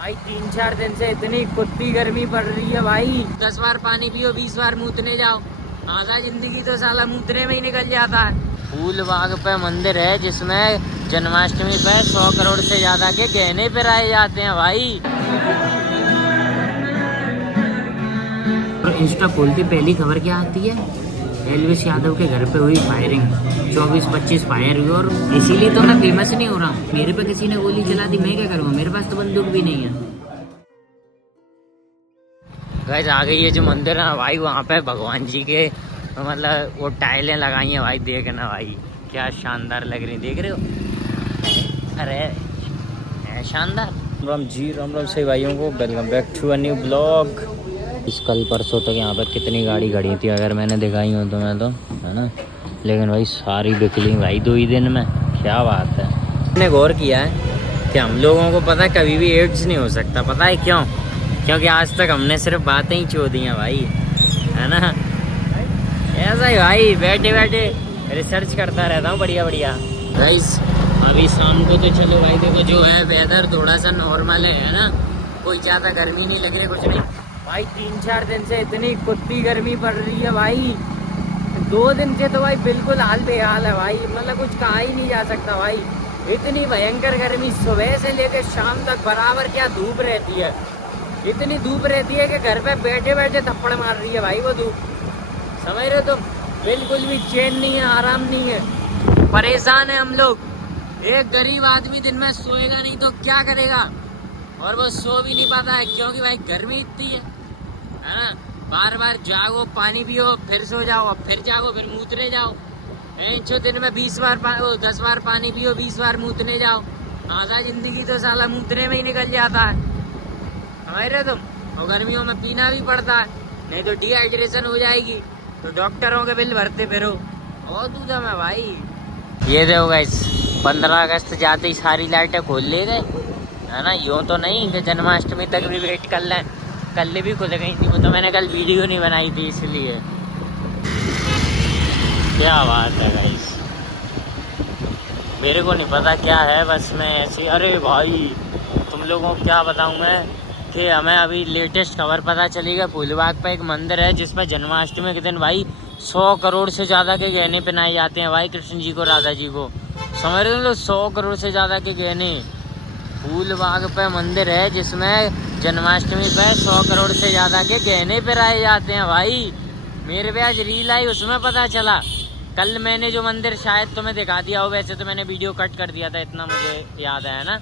भाई 3-4 दिन से इतनी कुत्ती गर्मी पड़ रही है भाई। 10 बार पानी पियो 20 बार मूतने जाओ, आधा जिंदगी तो साला मूतने में ही निकल जाता है। फूल बाग पे मंदिर है जिसमें जन्माष्टमी पे 100 करोड़ से ज्यादा के गहने पिराए जाते हैं भाई। इंस्टा खोलती पहली खबर क्या आती है, एलविश यादव के घर पे हुई फायरिंग, 24-25 फायर हुई और इसीलिए तो मैं फेमस नहीं हो रहा। मेरे पे किसी ने गोली चला दी, मैं क्या करूँगा, मेरे पास तो बंदूक भी नहीं है। गाइस आ गई है जो मंदिर है भाई, वहाँ पे भगवान जी के मतलब वो टाइलें लगाई हैं भाई, देखना भाई क्या शानदार लग रही, देख रहे हो। अरे शानदार। राम जी राम राम से भाइयों को, welcome back to a new blog. इस कल परसों तक यहाँ पर कितनी गाड़ी खड़ी थी, अगर मैंने दिखाई हो तो मैं तो है ना, लेकिन भाई सारी बिकली भाई 2 ही दिन में, क्या बात है। मैंने गौर किया है कि हम लोगों को पता है कभी भी एड्स नहीं हो सकता, पता है क्यों? क्योंकि आज तक हमने सिर्फ बातें ही छो दी हैं भाई, है ना। ऐसा ही भाई बैठे बैठे रिसर्च करता रहता हूँ बढ़िया बढ़िया। गाइस अभी शाम को तो चलो भाई, देखो जो है वेदर थोड़ा सा नॉर्मल है ना, कोई ज़्यादा गर्मी नहीं लग रही, कुछ नहीं भाई। 3-4 दिन से इतनी कुत्ती गर्मी पड़ रही है भाई, 2 दिन से तो भाई बिल्कुल हाल बेहाल है भाई, मतलब कुछ कहा ही नहीं जा सकता भाई। इतनी भयंकर गर्मी, सुबह से लेकर शाम तक बराबर क्या धूप रहती है, इतनी धूप रहती है कि घर पे बैठे बैठे थप्पड़ मार रही है भाई वो धूप, समझ रहे हो तुम। बिल्कुल भी चैन नहीं है, आराम नहीं है, परेशान है हम लोग। एक गरीब आदमी दिन में सोएगा नहीं तो क्या करेगा, और वो सो भी नहीं पाता है क्योंकि भाई गर्मी इतनी है ना। बार बार जागो, पानी पियो, फिर सो जाओ, अब फिर जागो, फिर मूतने जाओ। जो दिन में 10 बार पानी पियो, 20 बार मूतने जाओ, आधा जिंदगी तो साला मूतने में ही निकल जाता है, समझ रहे तुम। और गर्मियों में पीना भी पड़ता है, नहीं तो डिहाइड्रेशन हो जाएगी, तो डॉक्टरों के बिल भरते फिरो। और दूधा में भाई ये देखो गाइस, 15 अगस्त जाते ही सारी लाइटें खोल ले गए, है ना। यूँ तो नहीं कि जन्माष्टमी तक भी वेट कर लें, कल भी खुल गई थी, वो तो मैंने कल वीडियो नहीं बनाई थी इसलिए। क्या बात है गाइस, मेरे को नहीं पता क्या है, बस मैं ऐसी। अरे भाई तुम लोगों को क्या बताऊं मैं कि हमें अभी लेटेस्ट खबर पता चली है, फूलबाग पे एक मंदिर है जिसमें जन्माष्टमी के दिन भाई 100 करोड़ से ज़्यादा के गहने पहनाए जाते हैं भाई, कृष्ण जी को, राधा जी को, समझ रहे हो लोग। 100 करोड़ से ज़्यादा के गहने, फूलबाग पे मंदिर है जिसमें जन्माष्टमी पे 100 करोड़ से ज़्यादा के गहने पहनाए जाते हैं भाई। मेरे पे आज रील आई, उसमें पता चला। कल मैंने जो मंदिर शायद तुम्हें दिखा दिया हो, वैसे तो मैंने वीडियो कट कर दिया था, इतना मुझे याद है ना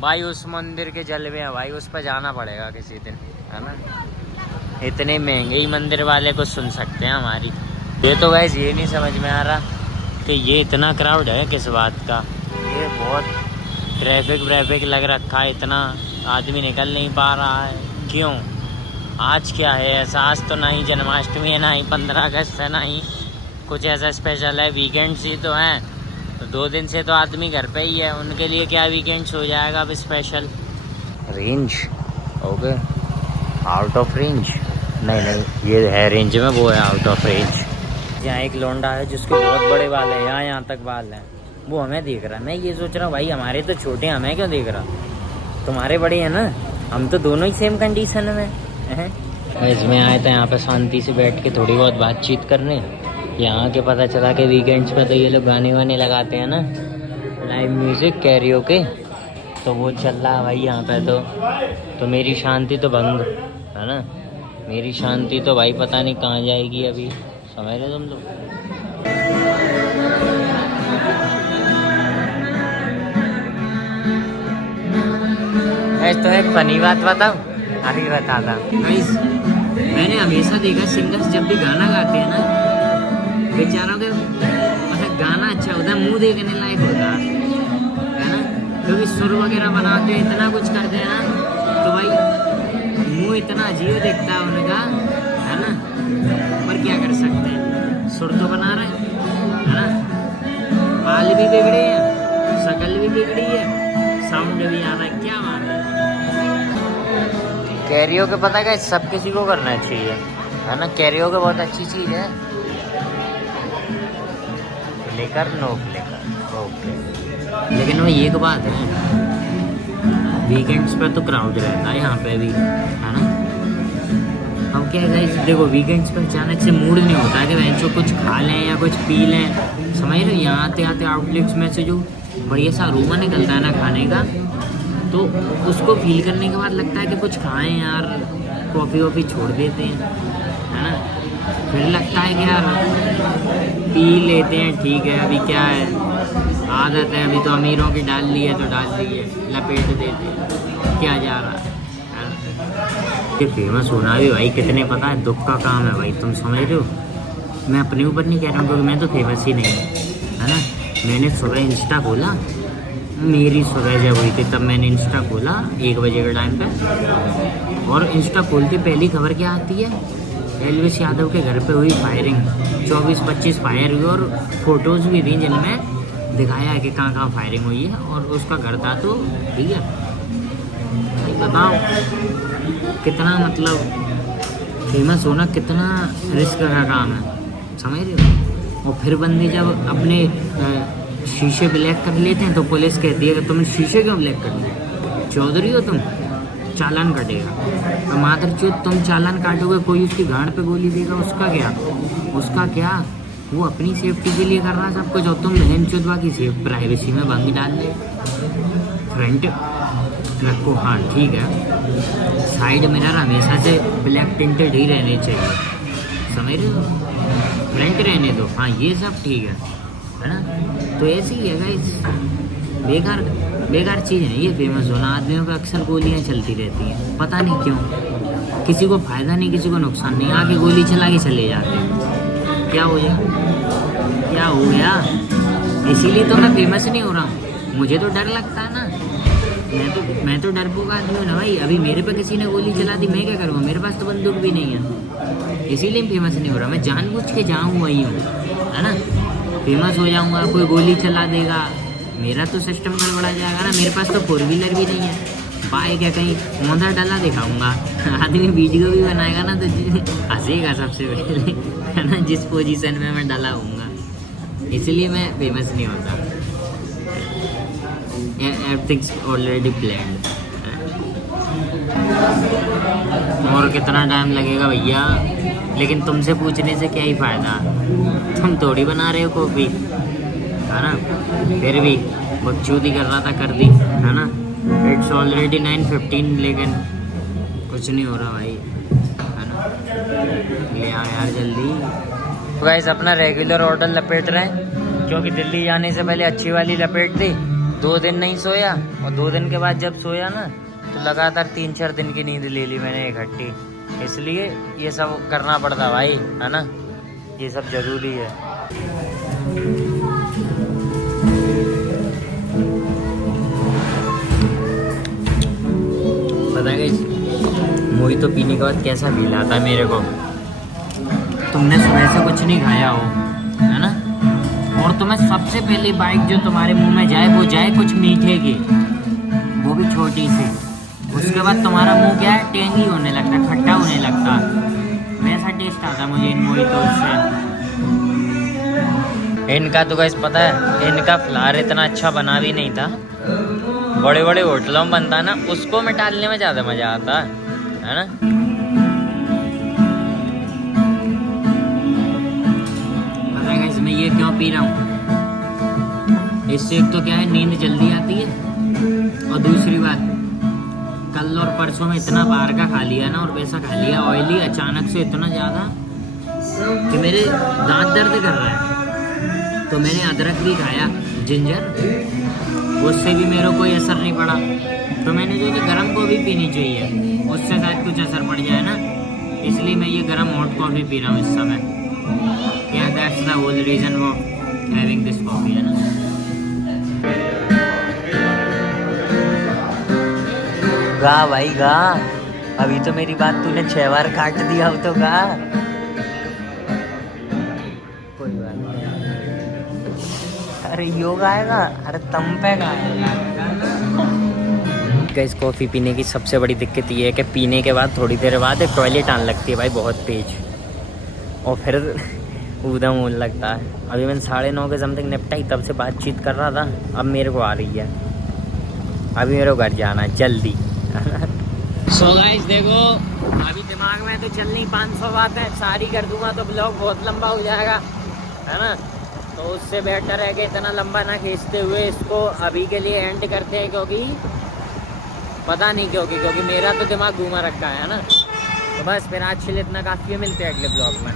भाई। उस मंदिर के जलवे हैं भाई, उस पर जाना पड़ेगा किसी दिन, है ना। इतने महंगे ही मंदिर वाले को सुन सकते हैं हमारी। ये तो गैस ये नहीं समझ में आ रहा कि ये इतना क्राउड है किस बात का, ये बहुत ट्रैफिक लग रखा है, इतना आदमी निकल नहीं पा रहा है, क्यों? आज क्या है ऐसा? आज तो ना ही जन्माष्टमी है, ना ही 15 अगस्त है, ना ही कुछ ऐसा स्पेशल है। वीकेंड्स ही तो हैं, तो 2 दिन से तो आदमी घर पे ही है, उनके लिए क्या वीकेंड्स हो जाएगा अब special. Range okay, out of range नहीं, ये है रेंज में, वो है आउट ऑफ रेंज। यहाँ एक लौंडा है जिसके बहुत बड़े बाल है, यहाँ तक बाल हैं, वो हमें देख रहा है। मैं ये सोच रहा हूँ भाई हमारे तो छोटे, हमें क्यों देख रहा, तुम्हारे बड़े हैं ना, हम तो दोनों ही सेम कंडीशन में हैं। इसमें आए थे यहाँ पे शांति से बैठ के थोड़ी बहुत बातचीत करने। यहाँ के पता चला कि वीकेंड्स पे तो ये लोग गाने वाने लगाते हैं ना, लाइव म्यूज़िक, कैरियोके, तो वो चल रहा है भाई यहाँ पे। तो मेरी शांति तो भंग है ना, मेरी शांति तो भाई पता नहीं कहाँ जाएगी अभी, समझ रहे तुम लोग। तो एक फनी बात बताऊं, अभी बताता। मैंने हमेशा देखा सिंगर्स जब भी गाना गाते हैं ना, बेचारों के मतलब गाना अच्छा होता है, मुंह देखने लायक होता है ना, क्योंकि सुर वगैरह बनाते हैं, इतना कुछ करते हैं ना, तो भाई मुंह इतना अजीब दिखता है उनका, है ना। पर क्या कर सकते हैं, सुर तो बना रहे हैं, है ना। बाल भी बिगड़े हैं, शक्ल भी बिगड़ी है, साउंड भी आ रहा है, क्या बात है। कैरियोके पता है सब किसी को करना चाहिए, है ना। कैरियोके बहुत अच्छी चीज़ है। लेकर नो लेकर ओके, लेकिन वो एक बात है, वीकेंड्स पर तो क्राउड रहता है यहाँ पे भी, है ना। अब क्या है गाइस, देखो वीकेंड्स पर अचानक से मूड नहीं होता है कि बहनचोद कुछ खा लें या कुछ पी लें, समझ रहे हो। यहाँ आते आते आउटलेट्स में से जो बढ़िया सा अरोमा निकलता है ना खाने का, तो उसको फील करने के बाद लगता है कि कुछ खाएं यार, कॉफ़ी वॉफ़ी छोड़ देते हैं, है ना। फिर लगता है कि यार पी लेते हैं, ठीक है, अभी क्या है, आदत है, अभी तो अमीरों की डाल ली है तो डाल दी है, लपेट देते हैं, क्या जा रहा है। ये फेमस होना भी भाई कितने पता है दुख का काम है भाई, तुम समझ रहे हो। मैं अपने ऊपर नहीं कह रहा हूँ क्योंकि मैं तो फेमस ही नहीं हूँ, है ना। मैंने सुबह इंस्टा खोला, मेरी सुबह जब हुई थी तब मैंने इंस्टा खोला 1 बजे के टाइम पे, और इंस्टा खोलते पहली खबर क्या आती है, एलविस यादव के घर पे हुई फायरिंग, 24-25 फायर हुई, और फोटोज़ भी थी जिनमें दिखाया है कि कहाँ कहाँ फायरिंग हुई है, और उसका घर था, तो ठीक है। बताओ कितना मतलब फेमस होना कितना रिस्क का काम है, समझ रहे हो। और फिर बंदे जब अपने शीशे ब्लैक कर लेते हैं तो पुलिस कहती है कि तुमने शीशे क्यों ब्लैक कर लिए, चौधरी हो तुम, चालान कटेगा। तो मादरचोद तुम चालान काटोगे, कोई उसकी गांड पे गोली देगा, उसका क्या, वो अपनी सेफ्टी के लिए कर रहा है सब कुछ, और तुम बहन चुदवा की सेफ प्राइवेसी में भंग डाल दे। फ्रंट रखो, हाँ ठीक है, साइड मिरर हमेशा से ब्लैक टिंटेड ही रहने चाहिए, समझ रहे हो, फ्रंट रहने दो, हाँ ये सब ठीक है ना। तो ऐसे ही है गाइस, बेकार चीज़ है ये फेमस होना। आदमियों पे अक्सर गोलियाँ चलती रहती हैं, पता नहीं क्यों, किसी को फ़ायदा नहीं, किसी को नुकसान नहीं, आके गोली चला के चले जाते हैं, क्या हो गया। इसीलिए तो मैं फेमस नहीं हो रहा हूँ, मुझे तो डर लगता है ना, मैं तो डरपोक आदमी हूँ ना भाई। अभी मेरे पे किसी ने गोली चला दी, मैं क्या करूँगा, मेरे पास तो बंदूक भी नहीं है, इसीलिए फेमस नहीं हो रहा। मैं जानबूझ के जाऊँ वही हूँ, है ना, फेमस हो जाऊँगा, कोई गोली चला देगा, मेरा तो सिस्टम गड़बड़ा जाएगा ना। मेरे पास तो 4 व्हीलर भी नहीं है, बाइक है, कहीं औंधा डाला दिखाऊंगा, आदमी वीडियो भी बनाएगा ना तो हंसेगा सबसे पहले, है ना, जिस पोजीशन में मैं डाला हूँगा, इसलिए मैं फेमस नहीं होता। Everything's already planned. और कितना टाइम लगेगा भैया, लेकिन तुमसे पूछने से क्या ही फ़ायदा, तुम थोड़ी बना रहे हो कॉफ़ी, है ना। फिर भी बकचोदी कर रहा था, कर दी, है ना। इट्स ऑलरेडी 9:15, लेकिन कुछ नहीं हो रहा भाई, है ना। ले आओ यार जल्दी। तो गाइस अपना रेगुलर ऑर्डर लपेट रहे हैं, क्योंकि दिल्ली जाने से पहले अच्छी वाली लपेट दी। 2 दिन नहीं सोया, और 2 दिन के बाद जब सोया ना तो लगातार 3-4 दिन की नींद ले ली मैंने इकट्ठी, इसलिए ये सब करना पड़ता भाई, है ना, ये सब ज़रूरी है। पता है मोहितो तो पीने के बाद कैसा फील आता है मेरे को, तुमने सुबह से कुछ नहीं खाया हो, है ना, और तुम्हें सबसे पहली बाइट जो तुम्हारे मुंह में जाए वो जाए कुछ मीठे की, वो भी छोटी सी, उसके बाद तुम्हारा मुंह क्या है, टेंगी होने लगता, खट्टा होने लगता, वैसा टेस्ट आता मुझे इन मोहितो से। इनका तो गाइस पता है, इनका फ्लावर इतना अच्छा बना भी नहीं था, बड़े बड़े होटलों में बनता ना, उसको में डालने में ज़्यादा मज़ा आता है ना। पता है गाइस मैं ये क्यों पी रहा हूँ, इससे एक तो क्या है नींद जल्दी आती है, और दूसरी बात कल और परसों में इतना बाहर का खा लिया ना, और पैसा खा लिया ऑयली अचानक से इतना ज़्यादा कि मेरे दांत दर्द कर रहा है, तो मैंने अदरक भी खाया, जिंजर, उससे भी मेरे कोई असर नहीं पड़ा, तो मैंने जो गर्म कॉफ़ी पीनी चाहिए उससे शायद कुछ असर पड़ जाए ना, इसलिए मैं ये गर्म हॉट कॉफ़ी पी रहा हूँ इस समय। Yeah that's the whole reason for having this coffee, है ना। गा भाई गा, अभी तो मेरी बात तूने 6 बार काट दिया हो, तो गा, कोई बात नहीं। अरे योग आएगा, अरे तम पे गाएगा। गाइस कॉफ़ी पीने की सबसे बड़ी दिक्कत ये है कि पीने के बाद थोड़ी देर बाद एक टॉयलेट आने लगती है भाई, बहुत तेज, और फिर ऊधम होने लगता है। अभी मैंने 9:30 के समथिंग निपटाई, तब से बातचीत कर रहा था, अब मेरे को आ रही है, अभी मेरे को घर जाना है जल्दी। सो गाइस देखो, अभी दिमाग में तो चल नहीं 500 बातें सारी कर दूंगा तो ब्लॉग बहुत लंबा हो जाएगा, है ना। तो उससे बेटर है कि इतना लंबा ना खींचते हुए इसको अभी के लिए एंड करते हैं, क्योंकि पता नहीं क्योंकि मेरा तो दिमाग घूमा रखा है ना। तो बस फिर आज के लिए इतना काफ़ी है, मिलते हैं अगले ब्लॉग में।